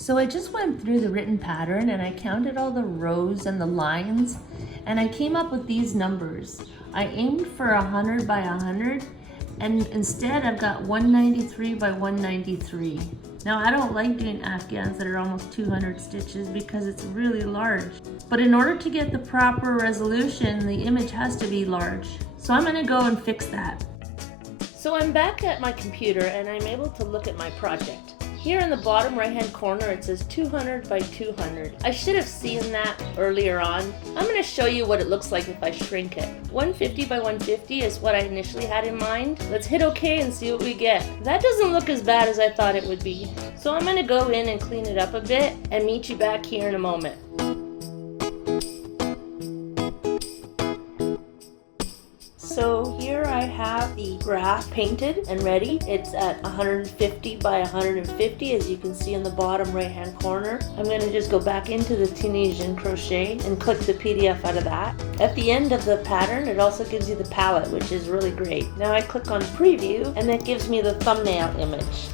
So I just went through the written pattern and I counted all the rows and the lines and I came up with these numbers. I aimed for 100 by 100 and instead I've got 193 by 193. Now I don't like doing Afghans that are almost 200 stitches because it's really large. But in order to get the proper resolution, the image has to be large. So I'm gonna go and fix that. So I'm back at my computer and I'm able to look at my project. Here in the bottom right hand corner it says 200 by 200. I should have seen that earlier on. I'm going to show you what it looks like if I shrink it. 150 by 150 is what I initially had in mind. Let's hit OK and see what we get. That doesn't look as bad as I thought it would be. So I'm going to go in and clean it up a bit and meet you back here in a moment. So here I have the graph painted and ready. It's at 150 by 150 as you can see in the bottom right hand corner. I'm going to just go back into the Tunisian crochet and click the PDF out of that. At the end of the pattern it also gives you the palette, which is really great. Now I click on preview and that gives me the thumbnail image.